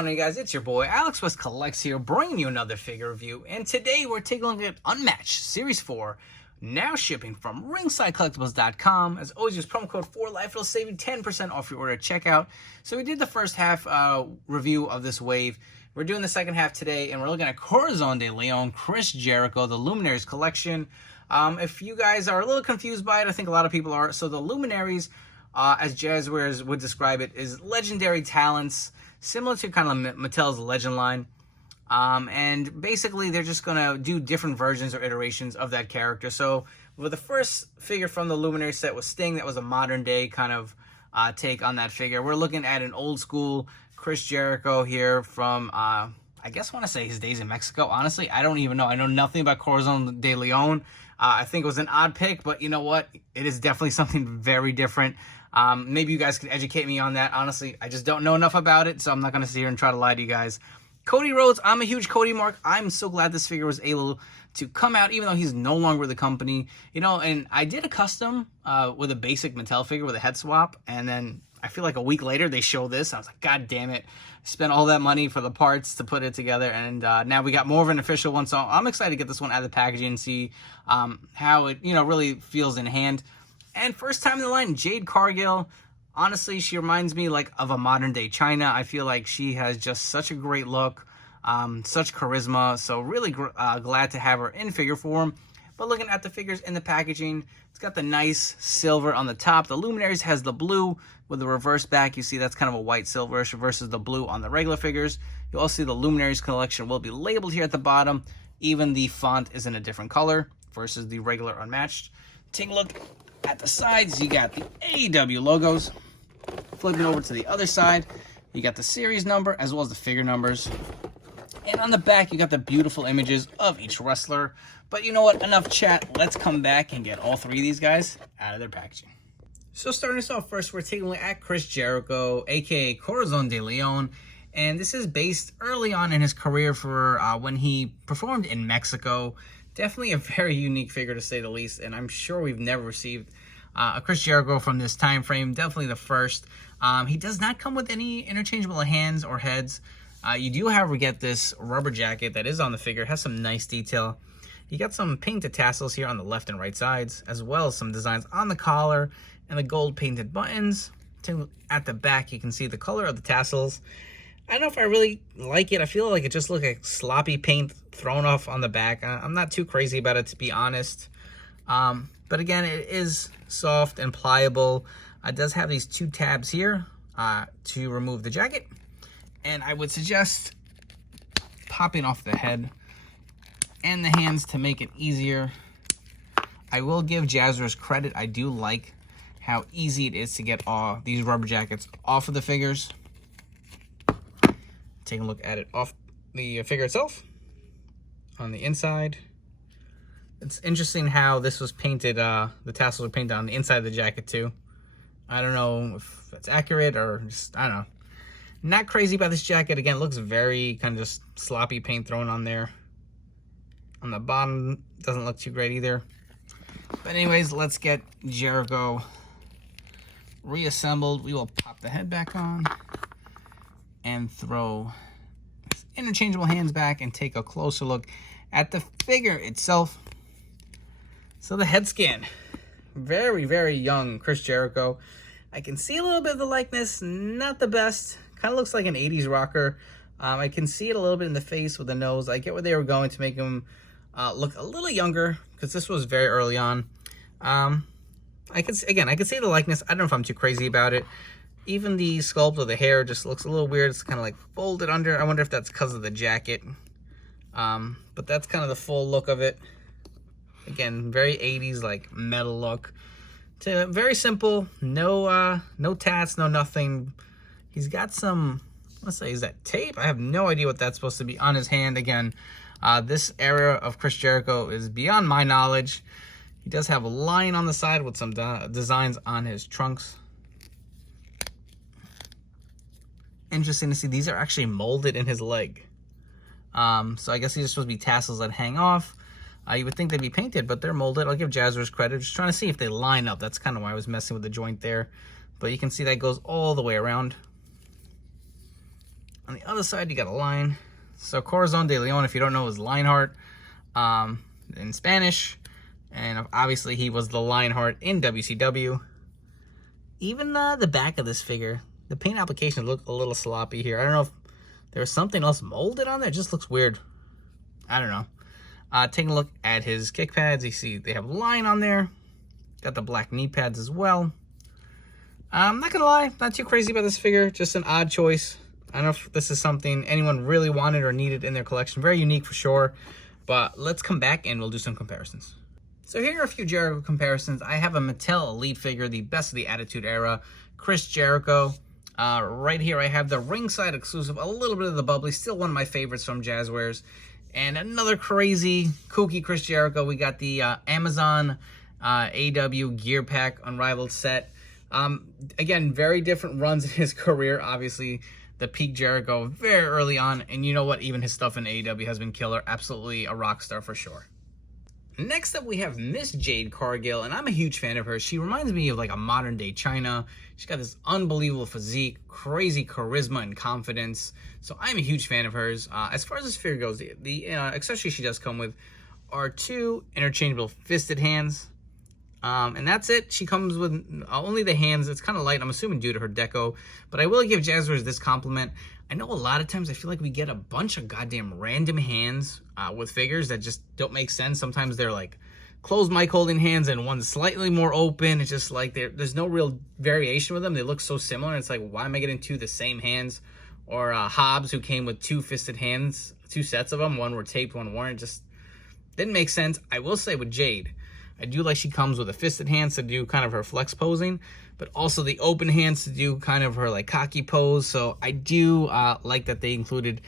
going on, you guys? It's your boy Alex West Collects here, bringing you another figure review. And today we're taking a look at Unmatched Series 4, now shipping from ringsidecollectibles.com. As always, use promo code 4LIFE. It'll save you 10% off your order at checkout. So we did the first half review of this wave. We're doing the second half today, and we're looking at Corazon de Leon, Chris Jericho, the Luminaries collection. If you guys are a little confused by it, I think a lot of people are. So the Luminaries, as Jazwares would describe it, is legendary talents, similar to kind of Mattel's Legend line. And basically, they're just going to do different versions or iterations of that character. So with the first figure from the Luminary set was Sting. That was a modern day kind of take on that figure. We're looking at an old school Chris Jericho here from, I guess I want to say his days in Mexico. Honestly, I don't even know. I know nothing about Corazon de Leon. I think it was an odd pick, but you know what? It is definitely something very different. Maybe you guys could educate me on that. Honestly, I just don't know enough about it, so I'm not going to sit here and try to lie to you guys. Cody Rhodes, I'm a huge Cody mark. I'm so glad this figure was able to come out, even though he's no longer with the company. You know, and I did a custom with a basic Mattel figure with a head swap, and then I feel like a week later they show this. I was like, God damn it. Spent all that money for the parts to put it together, and now we got more of an official one, so I'm excited to get this one out of the packaging and see how it, you know, really feels in hand. And first time in the line, Jade Cargill. Honestly, she reminds me like of a modern day China. I feel like she has just such a great look, such charisma. So really glad to have her in figure form. But looking at the figures in the packaging, it's got the nice silver on the top. The Luminaries has the blue with the reverse back. You see that's kind of a white silverish versus the blue on the regular figures. You'll also see the Luminaries collection will be labeled here at the bottom. Even the font is in a different color versus the regular Unmatched. Take a look at the sides. You got the AEW logos. Flipping over to the other side, you got the series number as well as the figure numbers. And on the back, you got the beautiful images of each wrestler. But you know what? Enough chat. Let's come back and get all three of these guys out of their packaging. So starting us off first, we're taking a look at Chris Jericho, aka Corazon de Leon. And this is based early on in his career for when he performed in Mexico. Definitely a very unique figure to say the least. And I'm sure we've never received a Chris Jericho from this time frame. Definitely the first. He does not come with any interchangeable hands or heads. You do, however, get this rubber jacket that is on the figure. It has some nice detail. You got some painted tassels here on the left and right sides, as well as some designs on the collar and the gold painted buttons. At the back, you can see the color of the tassels. I don't know if I really like it. I feel like it just looks like sloppy paint thrown off on the back. I'm not too crazy about it, to be honest. But again, it is soft and pliable. It does have these two tabs here to remove the jacket. And I would suggest popping off the head and the hands to make it easier. I will give Jazwares credit. I do like how easy it is to get all these rubber jackets off of the figures. Take a look at it off the figure itself. On the inside, it's interesting how this was painted, the tassels are painted on the inside of the jacket too. I don't know if that's accurate or just, I don't know. Not crazy about this jacket. Again, it looks very kind of just sloppy paint thrown on there. On the bottom, doesn't look too great either. But anyways, let's get Jericho reassembled. We will pop the head back on and throw his interchangeable hands back and take a closer look at the figure itself. So the head scan, very, very young Chris Jericho. I can see a little bit of the likeness, not the best. Kind of looks like an 80s rocker. I can see it a little bit in the face with the nose. I get where they were going to make him look a little younger, because this was very early on. I can see the likeness. I don't know if I'm too crazy about it. Even the sculpt of the hair just looks a little weird. It's kind of like folded under. I wonder if that's because of the jacket. But that's kind of the full look of it. Again, very 80s like metal look. To very simple, no tats, no nothing. He's got some, let's say, is that tape? I have no idea what that's supposed to be on his hand. Again, this era of Chris Jericho is beyond my knowledge. He does have a line on the side with some designs on his trunks. Interesting to see these are actually molded in his leg. So I guess these are supposed to be tassels that hang off. You would think they'd be painted, but they're molded. I'll give Jazwares credit. Just trying to see if they line up. That's kind of why I was messing with the joint there. But you can see that goes all the way around. On the other side, you got a line. So Corazon de Leon, if you don't know, is Lionheart in Spanish. And obviously, he was the Lionheart in WCW. Even the back of this figure, the paint applications look a little sloppy here. I don't know if there's something else molded on there. It just looks weird. I don't know. Taking a look at his kick pads, you see they have line on there. Got the black knee pads as well. I'm not gonna lie, not too crazy about this figure. Just an odd choice. I don't know if this is something anyone really wanted or needed in their collection. Very unique for sure. But let's come back and we'll do some comparisons. So here are a few Jericho comparisons. I have a Mattel Elite figure, the best of the Attitude Era, Chris Jericho. Right here I have the ringside exclusive, a little bit of the bubbly, still one of my favorites from Jazwares. And another crazy, kooky Chris Jericho. We got the Amazon AEW Gear Pack Unrivaled set. Again, very different runs in his career. Obviously, the peak Jericho very early on. And you know what? Even his stuff in AEW has been killer. Absolutely a rock star for sure. Next up, we have Miss Jade Cargill, and I'm a huge fan of her. She reminds me of like a modern-day Chyna. She's got this unbelievable physique, crazy charisma and confidence. So I'm a huge fan of hers. As far as this figure goes, the accessories she does come with are 2 interchangeable fisted hands. And that's it. She comes with only the hands. It's kind of light, I'm assuming due to her deco. But I will give Jazwares this compliment. I know a lot of times I feel like we get a bunch of goddamn random hands with figures that just don't make sense. Sometimes they're like closed mic holding hands and one's slightly more open. It's just like there's no real variation with them. They look so similar. It's like, why am I getting 2 the same hands? Or Hobbs, who came with 2 fisted hands, 2 sets of them. One were taped, one weren't. Just didn't make sense. I will say with Jade, I do like she comes with a fisted hands to do kind of her flex posing, but also the open hands to do kind of her like cocky pose. So I do like that they included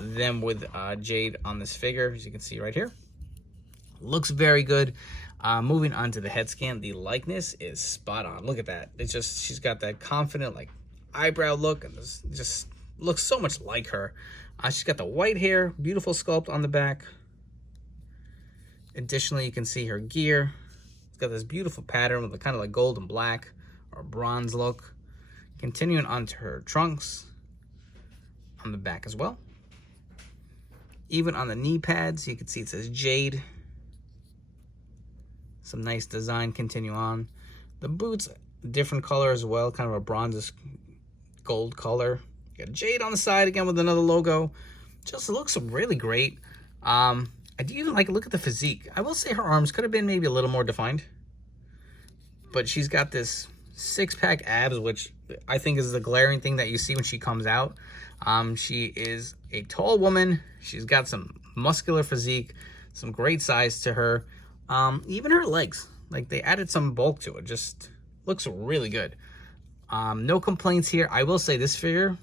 them with Jade on this figure, as you can see right here. Looks very good. Moving on to the head scan, the likeness is spot on. Look at that. It's just, she's got that confident like eyebrow look, and this just looks so much like her. She's got the white hair, beautiful sculpt on the back. Additionally, you can see her gear. It's got this beautiful pattern with a kind of like gold and black or bronze look. Continuing on to her trunks on the back as well. Even on the knee pads, you can see it says Jade. Some nice design. Continue on. The boots, different color as well, kind of a bronze gold color. You got Jade on the side again with another logo. Just looks really great. I do even like look at the physique. I will say her arms could have been maybe a little more defined, but she's got this 6-pack abs, which I think is the glaring thing that you see when she comes out. She is a tall woman. She's got some muscular physique, some great size to her. Even her legs, like they added some bulk to it. Just looks really good. No complaints here. I will say this figure,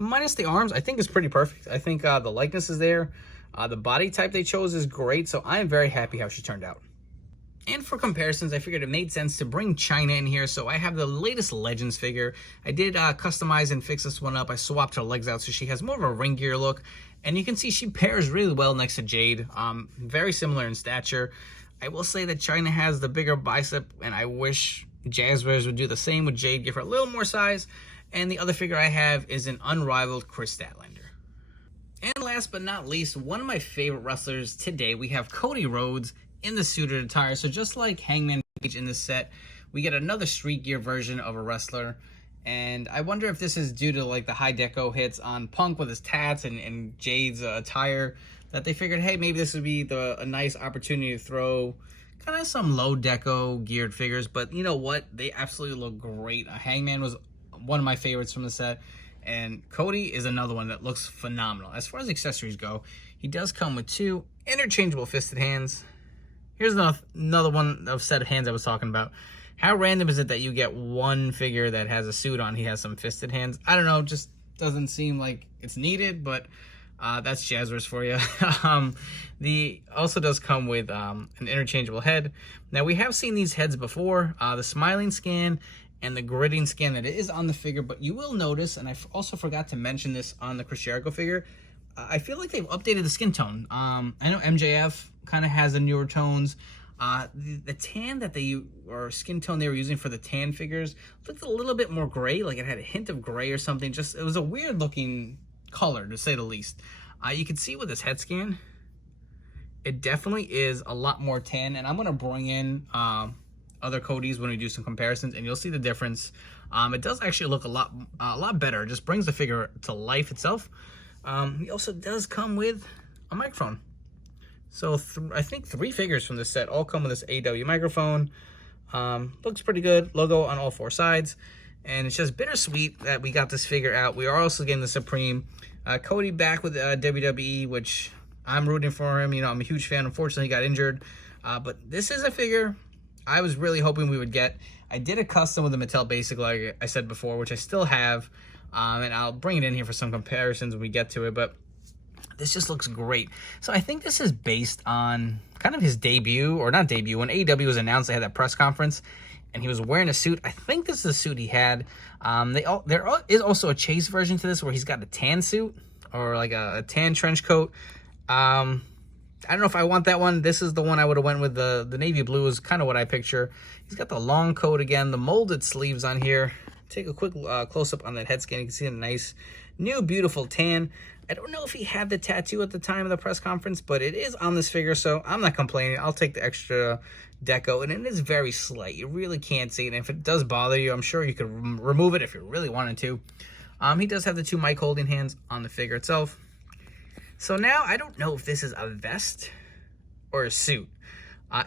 minus the arms, I think is pretty perfect. I think the likeness is there. The body type they chose is great, so I am very happy how she turned out. And for comparisons, I figured it made sense to bring Chyna in here, so I have the latest Legends figure. I did customize and fix this one up. I swapped her legs out so she has more of a ring gear look, and you can see she pairs really well next to Jade. Very similar in stature. I will say that Chyna has the bigger bicep, and I wish Jazwares would do the same with Jade, give her a little more size. And the other figure I have is an unrivaled Chris Statlander. And last but not least, one of my favorite wrestlers today, we have Cody Rhodes in the suited attire. So just like Hangman Page in this set, we get another street gear version of a wrestler. And I wonder if this is due to like the high deco hits on Punk with his tats and Jade's attire, that they figured, hey, maybe this would be a nice opportunity to throw kind of some low deco geared figures. But you know what? They absolutely look great. Hangman was one of my favorites from the set. And Cody is another one that looks phenomenal. As far as accessories go, he does come with 2 interchangeable fisted hands. Here's another one of set of hands I was talking about. How random is it that you get one figure that has a suit on, he has some fisted hands? I don't know, just doesn't seem like it's needed, but that's Jazwares for you. The also does come with an interchangeable head. Now, we have seen these heads before, the smiling scan and the gritting scan that is on the figure, but you will notice, and I also forgot to mention this on the Chris Jericho figure, I feel like they've updated the skin tone. I know MJF kind of has the newer tones. The tan that or skin tone they were using for the tan figures looked a little bit more gray, like it had a hint of gray or something. Just, it was a weird looking color, to say the least. You can see with this head scan, it definitely is a lot more tan, and I'm going to bring in other Codys when we do some comparisons, and you'll see the difference. It does actually look a lot better. It just brings the figure to life itself. He also does come with a microphone. So I think 3 figures from this set all come with this AEW microphone. Looks pretty good. Logo on all 4 sides. And it's just bittersweet that we got this figure out. We are also getting the Supreme. Cody back with WWE, which I'm rooting for him. You know, I'm a huge fan. Unfortunately, he got injured. But this is a figure I was really hoping we would get. I did a custom with the Mattel Basic, like I said before, which I still have. And I'll bring it in here for some comparisons when we get to it. But this just looks great. So I think this is based on kind of his debut, or not debut, when AEW was announced. They had that press conference, and he was wearing a suit. I think this is a suit he had. There is also a chase version to this where he's got a tan suit, or like a tan trench coat. I don't know if I want that one. This is the one I would have went with. The navy blue is kind of what I picture. He's got the long coat again, the molded sleeves on here. Take a quick close-up on that head scan. You can see a nice, new, beautiful tan. I don't know if he had the tattoo at the time of the press conference, but it is on this figure, so I'm not complaining. I'll take the extra deco, and it is very slight. You really can't see it, and if it does bother you, I'm sure you could remove it if you really wanted to. He does have the 2 mic holding hands on the figure itself. So now, I don't know if this is a vest or a suit.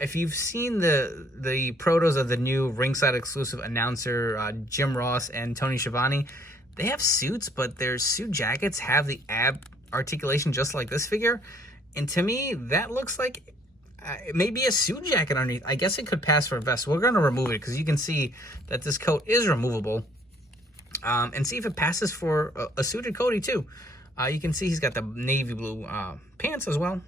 If you've seen the protos of the new ringside exclusive announcer, Jim Ross and Tony Schiavone, they have suits, but their suit jackets have the ab articulation just like this figure. And to me, that looks like maybe a suit jacket underneath. I guess it could pass for a vest. We're going to remove it because you can see that this coat is removable. And see if it passes for a suited Cody too. You can see he's got the navy blue pants as well.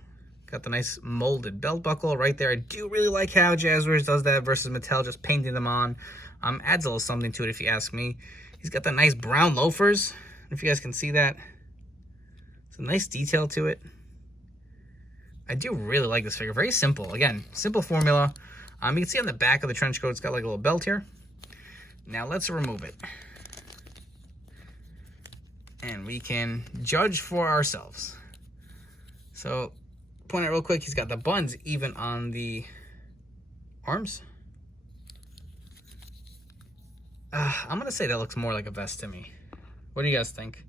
Got the nice molded belt buckle right there. I do really like how Jazwares does that versus Mattel just painting them on. Adds a little something to it if you ask me. He's got the nice brown loafers, if you guys can see that. It's a nice detail to it. I do really like this figure. Very simple. Again, simple formula. You can see on the back of the trench coat, it's got like a little belt here. Now let's remove it. And we can judge for ourselves. So, point out real quick, he's got the buns even on the arms. I'm going to say that looks more like a vest to me. What do you guys think?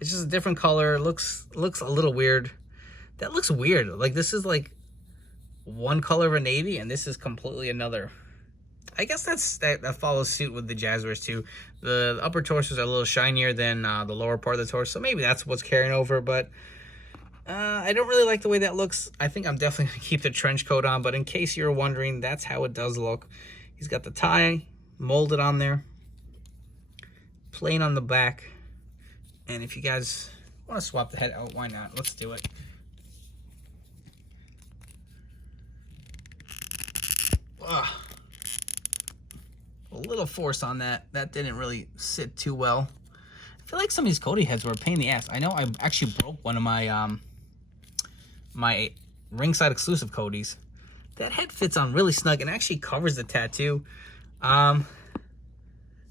It's just a different color. Looks a little weird. That looks weird. Like, this is like one color of a navy, and this is completely another. I guess that follows suit with the Jazwares too. The upper torsos are a little shinier than the lower part of the torso, so maybe that's what's carrying over, but I don't really like the way that looks. I think I'm definitely going to keep the trench coat on, but in case you're wondering, that's how it does look. He's got the tie molded on there, plain on the back, and if you guys want to swap the head out, why not? Let's do it. Ugh. A little force on that. That didn't really sit too well. I feel like some of these Cody heads were a pain in the ass. I know I actually broke one of my my ringside exclusive Codys. That head fits on really snug and actually covers the tattoo. I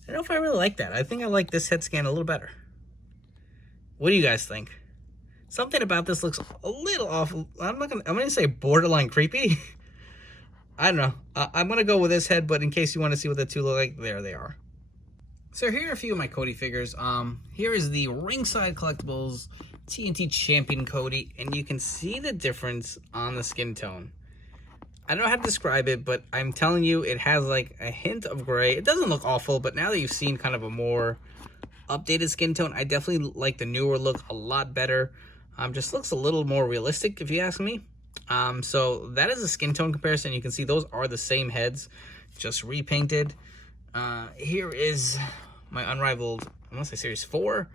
don't know if I really like that. I think I like this head scan a little better. What do you guys think? Something about this looks a little off. I'm gonna say borderline creepy. I don't know. I'm going to go with this head, but in case you want to see what the two look like, there they are. So here are a few of my Cody figures. Here is the Ringside Collectibles TNT Champion Cody, and you can see the difference on the skin tone. I don't know how to describe it, but I'm telling you, it has like a hint of gray. It doesn't look awful, but now that you've seen kind of a more updated skin tone, I definitely like the newer look a lot better. Just looks a little more realistic, if you ask me. So that is a skin tone comparison. You can see those are the same heads, just repainted. Here is my unrivaled, I want to say Series 4.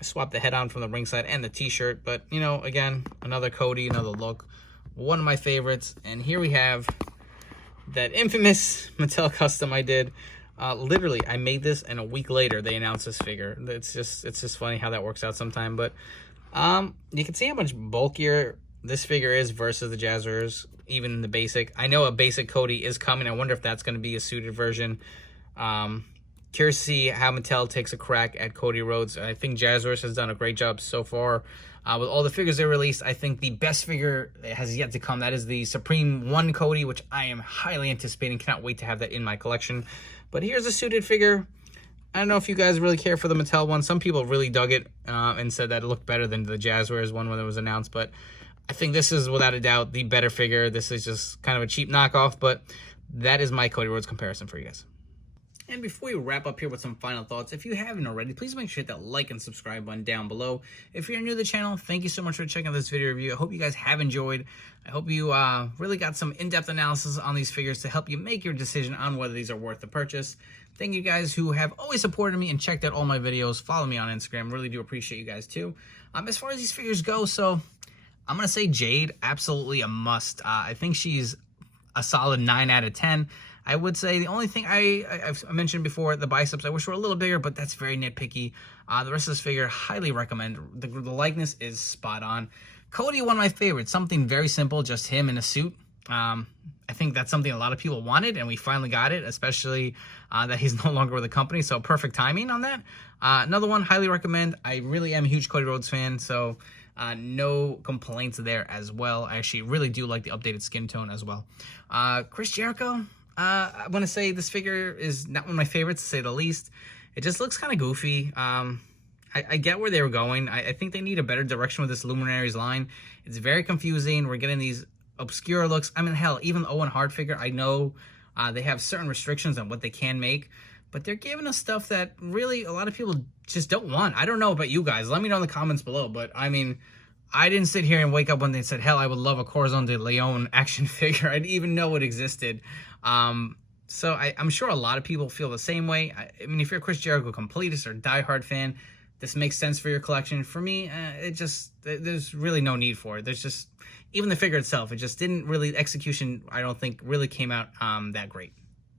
I swapped the head on from the ringside and the t-shirt, but you know, again, another Cody, another look. One of my favorites. And here we have that infamous Mattel custom I did. Literally, I made this, and a week later they announced this figure. It's just funny how that works out sometime. But you can see how much bulkier this figure is versus the Jazwares, even in the basic. I know a basic Cody is coming. I wonder if that's going to be a suited version. Curious to see how Mattel takes a crack at Cody Rhodes. I think Jazwares has done a great job so far with all the figures they released. I think the best figure has yet to come. That is the Supreme 1 Cody, which I am highly anticipating. Cannot wait to have that in my collection. But here's a suited figure. I don't know if you guys really care for the Mattel one. Some people really dug it and said that it looked better than the Jazwares one when it was announced. But I think this is, without a doubt, the better figure. This is just kind of a cheap knockoff, but that is my Cody Rhodes comparison for you guys. And before we wrap up here with some final thoughts, if you haven't already, please make sure to hit that like and subscribe button down below. If you're new to the channel, thank you so much for checking out this video review. I hope you guys have enjoyed. I hope you really got some in-depth analysis on these figures to help you make your decision on whether these are worth the purchase. Thank you guys who have always supported me and checked out all my videos. Follow me on Instagram. Really do appreciate you guys too. As far as these figures go, so I'm going to say Jade, absolutely a must. I think she's a solid 9 out of 10. I would say the only thing I've mentioned before, the biceps, I wish were a little bigger, but that's very nitpicky. The rest of this figure, highly recommend. The likeness is spot on. Cody, one of my favorites, something very simple, just him in a suit. I think that's something a lot of people wanted, and we finally got it, especially that he's no longer with the company, so perfect timing on that. Another one, highly recommend. I really am a huge Cody Rhodes fan, so no complaints there as well. I actually really do like the updated skin tone as well. Chris Jericho, I want to say this figure is not one of my favorites, to say the least. It just looks kind of goofy. I get where they were going. I think they need a better direction with this Luminaries line. It's very confusing. We're getting these obscure looks. I mean, hell, even Owen Hart figure, I know they have certain restrictions on what they can make, but they're giving us stuff that really a lot of people just don't want. I don't know about you guys. Let me know in the comments below, but I mean, I didn't sit here and wake up when they said, hell, I would love a Corazon de Leon action figure. I didn't even know it existed. So I'm sure a lot of people feel the same way. I mean, if you're a Chris Jericho completist or diehard fan, this makes sense for your collection. For me, there's really no need for it. There's just, even the figure itself, it just didn't really, execution, I don't think, really came out that great.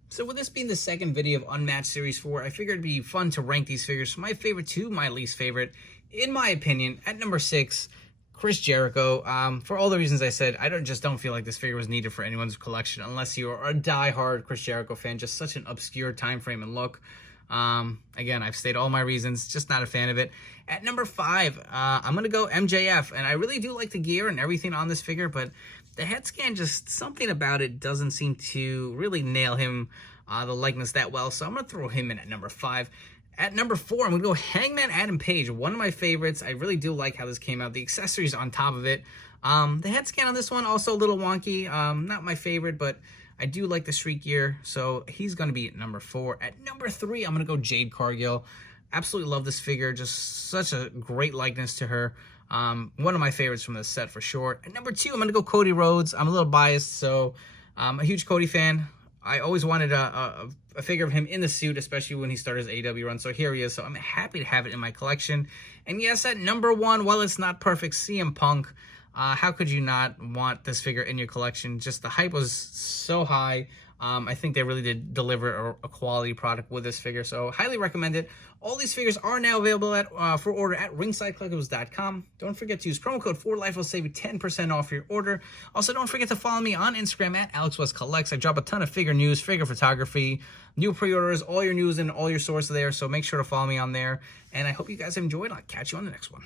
So with this being the second video of Unmatched Series 4, I figured it'd be fun to rank these figures from my favorite to my least favorite. In my opinion, at number 6, Chris Jericho. For all the reasons I said, I just don't feel like this figure was needed for anyone's collection unless you are a die-hard Chris Jericho fan. Just such an obscure time frame and look. Again, I've stated all my reasons, just not a fan of it. At number 5, I'm going to go MJF, and I really do like the gear and everything on this figure, but the head scan, just something about it doesn't seem to really nail him, the likeness that well, so I'm going to throw him in at number 5. At number 4, I'm going to go Hangman Adam Page, one of my favorites. I really do like how this came out. The accessories on top of it. The head scan on this one, also a little wonky. Not my favorite, but I do like the street gear, so he's going to be at number 4. At number 3, I'm going to go Jade Cargill. Absolutely love this figure. Just such a great likeness to her. One of my favorites from this set for sure. At number 2, I'm going to go Cody Rhodes. I'm a little biased, so I'm a huge Cody fan. I always wanted a figure of him in the suit, especially when he started his AEW run. So here he is. So I'm happy to have it in my collection. And yes, at number 1, while it's not perfect, CM Punk. How could you not want this figure in your collection? Just the hype was so high. I think they really did deliver a quality product with this figure, so highly recommend it. All these figures are now available for order at ringsidecollectibles.com. Don't forget to use promo code 4Life. Will save you 10% off your order. Also, don't forget to follow me on Instagram at AlexWestCollects. I drop a ton of figure news, figure photography, new pre-orders, all your news and all your sources there, so make sure to follow me on there. And I hope you guys enjoyed. I'll catch you on the next one.